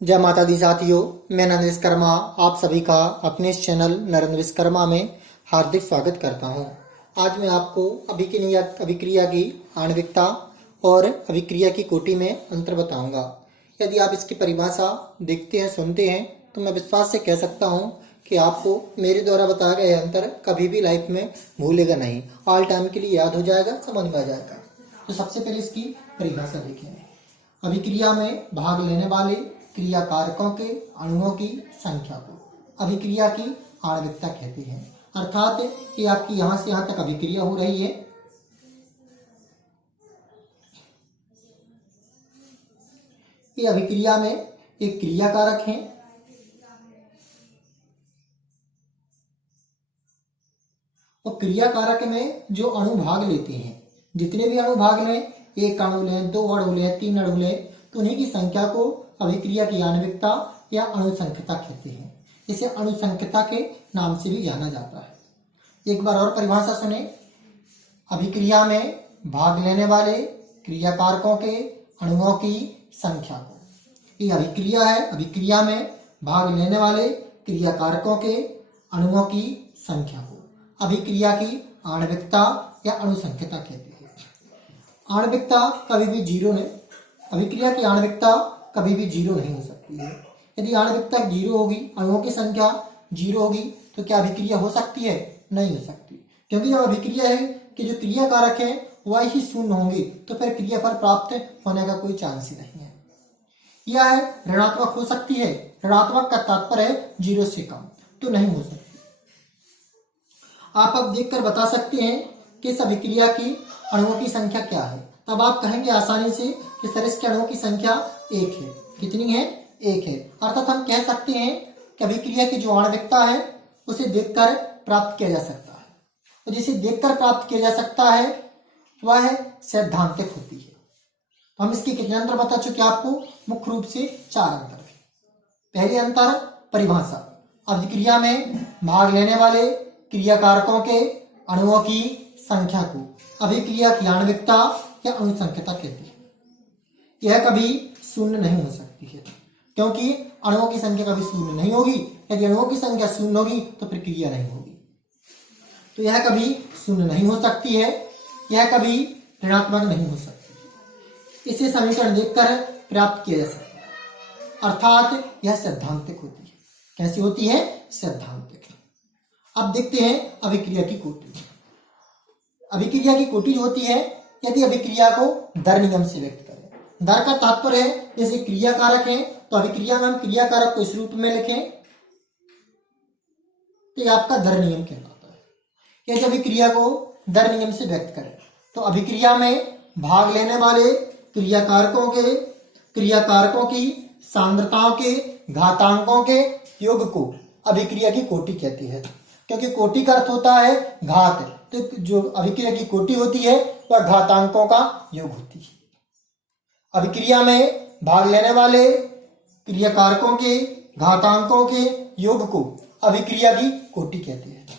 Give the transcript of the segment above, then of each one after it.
जय माता दी साथियों, मैं नरेंद्र विश्वकर्मा आप सभी का अपने इस चैनल नरेंद्र विश्वकर्मा में हार्दिक स्वागत करता हूं। आज मैं आपको अभिक्रिया की आणविकता और अभिक्रिया की कोटि में अंतर बताऊंगा। यदि आप इसकी परिभाषा देखते हैं, सुनते हैं, तो मैं विश्वास से कह सकता हूं कि आपको मेरे द्वारा बताया गया अंतर कभी भी लाइफ में भूलेगा नहीं, ऑल टाइम के लिए याद हो जाएगा, समझ में आ जाएगा। तो सबसे पहले इसकी परिभाषा देखें। अभिक्रिया में भाग लेने वाले क्रिया कारकों के अणुओं की संख्या को अभिक्रिया की आणविकता कहते हैं। अर्थात ये आपकी यहां से यहां तक अभिक्रिया हो रही है, ये अभिक्रिया में एक क्रिया कारक है और क्रिया कारक में जो अणु भाग लेते हैं, जितने भी अणु भाग लें, एक अणु लें, दो अणु लें, तीन अणु लें, तो उन्हीं की संख्या को अभिक्रिया की आणविकता या अणुसंख्यता कहते हैं। इसे अणुसंख्यता के नाम से भी जाना जाता है। एक बार और परिभाषा सुने। अभिक्रिया में भाग लेने वाले क्रिया कारकों के अणुओं की संख्या को, ये अभिक्रिया है, अभिक्रिया में भाग लेने वाले क्रिया कारकों के अणुओं की संख्या को अभिक्रिया की आणविकता या अणुसंख्यता कहते हैं। आणविकता कभी भी जीरो नहीं, अभिक्रिया की आणविकता कभी भी जीरो नहीं हो सकती है। यदि आणविकता जीरो होगी, अणुओं की संख्या जीरो होगी, तो क्या अभिक्रिया हो सकती है? नहीं हो सकती, क्योंकि जब अभिक्रिया है कि जो क्रिया कारक है वह ही शून्य होंगे, तो फिर क्रियाफल प्राप्त होने का कोई चांस ही नहीं है। यह है ऋणात्मक हो सकती है, ऋणात्मक का तात्पर्य है जीरो से कम, तो नहीं हो सकती। आप अब देखकर बता सकते हैं कि इस अभिक्रिया की अणुओं की संख्या क्या है। तब आप कहेंगे आसानी से कि सर इसके अणुओं की संख्या एक है। कितनी है? एक है। अर्थात हम कह सकते हैं कि अभिक्रिया की जो आणविकता है उसे देखकर प्राप्त किया जा सकता है, और जिसे देखकर प्राप्त किया जा सकता है वह है सैद्धांतिक होती है। तो हम इसके कितने अंतर बता चुके आपको? मुख्य रूप से 4 अंतर। पहले अंतर परिभाषा, अभिक्रिया में भाग लेने वाले क्रिया कारकों के अणुओं की संख्या को अभिक्रिया की आणविकता या अणुसंख्यता कहते हैं। यह कभी शून्य नहीं हो सकती है, क्योंकि अणुओं की संख्या कभी शून्य नहीं होगी। यदि अणुओं की संख्या शून्य होगी तो फिर क्रिया नहीं होगी, तो यह कभी शून्य नहीं हो सकती है, यह कभी ऋणात्मक नहीं हो सकती। इसे समीकरण देखकर प्राप्त किया जा सकता है, अर्थात यह सैद्धांतिक होती है। कैसी होती है? सैद्धांतिक। अब देखते हैं अभिक्रिया की कोटि। अभिक्रिया की कोटि जो होती है, यदि अभिक्रिया को दर नियम से व्यक्त करें। दर का तात्पर्य है जैसे क्रिया कारक है, तो अभिक्रिया में हम क्रिया कारक को इस रूप में लिखें तो ये आपका दर नियम कहलाता है। यदि अभिक्रिया को दर नियम से व्यक्त करें तो अभिक्रिया में भाग लेने वाले क्रिया कारकों की सांद्रताओं के घातांकों के योग को अभिक्रिया की कोटि कहती है, क्योंकि कोटि का अर्थ होता है घात। तो जो अभिक्रिया की कोटि होती है वह घातांकों का योग होती है। अभिक्रिया में भाग लेने वाले क्रिया कारकों के घातांकों के योग को अभिक्रिया की कोटि कहते हैं।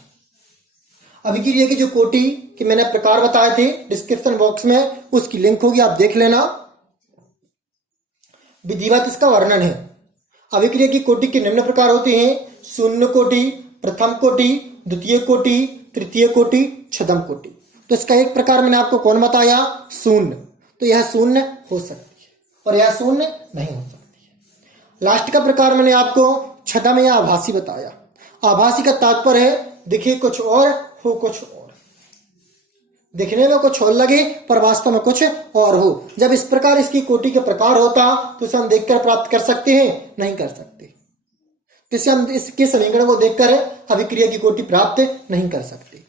अभिक्रिया की जो कोटि के मैंने प्रकार बताए थे डिस्क्रिप्शन बॉक्स में, उसकी लिंक होगी, आप देख लेना। विधिवत इसका वर्णन है। अभिक्रिया की कोटि के निम्न प्रकार होते हैं: शून्य कोटि, प्रथम कोटि, द्वितीय कोटि, तृतीय कोटि, छदम कोटि। तो इसका एक प्रकार मैंने आपको कौन बताया? शून्य। तो यह शून्य हो सकती है और यह शून्य नहीं हो सकती है। लास्ट का प्रकार मैंने आपको छदम या आभासी बताया। आभासी का तात्पर्य है दिखे कुछ और, हो कुछ और, दिखने में कुछ और लगे पर वास्तव में कुछ और हो। जब इस प्रकार इसकी कोटि के प्रकार होता तो उसे हम देखकर प्राप्त कर सकते हैं? नहीं कर सकते। इससे हम इसके समीकरण को देखकर अभिक्रिया की कोटि प्राप्त नहीं कर सकते।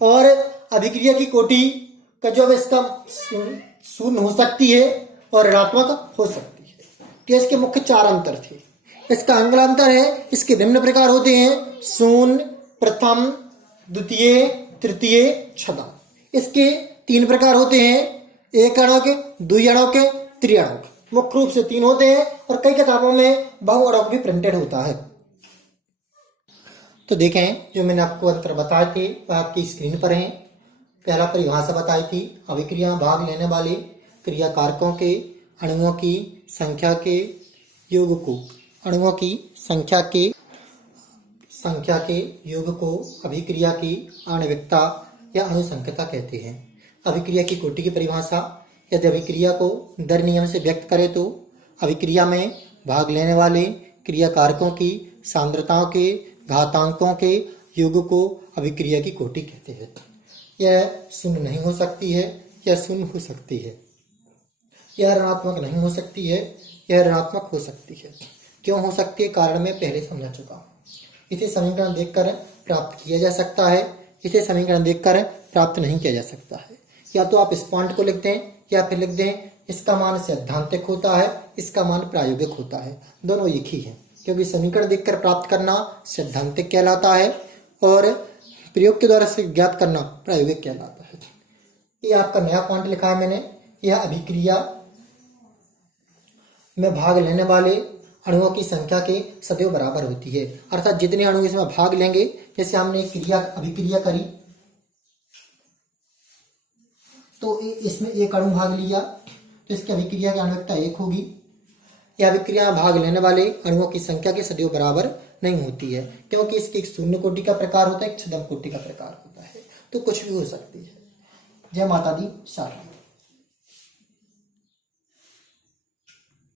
और अभिक्रिया की कोटि का जो इसका शून्य हो सकती है और ऋणात्मक हो सकती है। तो इसके मुख्य 4 अंतर थे। इसका अंतर है, इसके निम्न प्रकार होते हैं: शून्य, प्रथम, द्वितीय, तृतीय, छदम। इसके 3 प्रकार होते हैं: एक अणुक, द्विअणुक, त्रिअणुक। मुख्य रूप से 3 होते हैं और कई किताबों में बहुअणुक भी प्रिंटेड होता है। तो देखें, जो मैंने आपको अंतर बताए थे वह आपकी स्क्रीन पर हैं। पहला परिभाषा बताई थी, अभिक्रिया भाग लेने वाले क्रिया कारकों के अणुओं की संख्या के योग को, अणुओं की संख्या के योग को अभिक्रिया की आणविकता या अणुसंख्यता कहते हैं। अभिक्रिया की कोटि की परिभाषा, यदि अभिक्रिया को दर नियम से व्यक्त करें तो अभिक्रिया में भाग लेने वाले क्रियाकारकों की सांद्रताओं के घातांकों के योग को अभिक्रिया की कोटि कहते हैं। यह शून्य नहीं हो सकती है, यह शून्य हो सकती है। यह ऋणात्मक नहीं हो सकती है, यह ऋणात्मक हो सकती है। क्यों हो सकती है, कारण मैं पहले समझा चुका हूँ। इसे समीकरण देखकर प्राप्त किया जा सकता है, इसे समीकरण देखकर प्राप्त नहीं किया जा सकता है। या तो आप इस पॉइंट को लिख दें या फिर लिख दें इसका मान सैद्धांतिक होता है, इसका मान प्रायोगिक होता है। दोनों एक ही है, क्योंकि समीकरण देखकर प्राप्त करना सैद्धांतिक कहलाता है और प्रयोग के द्वारा से ज्ञात करना प्रायोगिक कहलाता है। ये आपका नया पॉइंट लिखा है मैंने। यह अभिक्रिया में भाग लेने वाले अणुओं की संख्या के सदैव बराबर होती है। अर्थात जितने अणु इसमें भाग लेंगे, जैसे हमने अभिक्रिया करी तो इसमें एक अणु भाग लिया तो इसकी अभिक्रिया की आणविकता 1 होगी। यह अभिक्रिया में भाग लेने वाले अणुओं की संख्या के सदैव बराबर नहीं होती है, क्योंकि इसके एक शून्य कोटि का प्रकार होता है, एक छद्म कोटि का प्रकार होता है, तो कुछ भी हो सकती है। जय माता दी, शांति।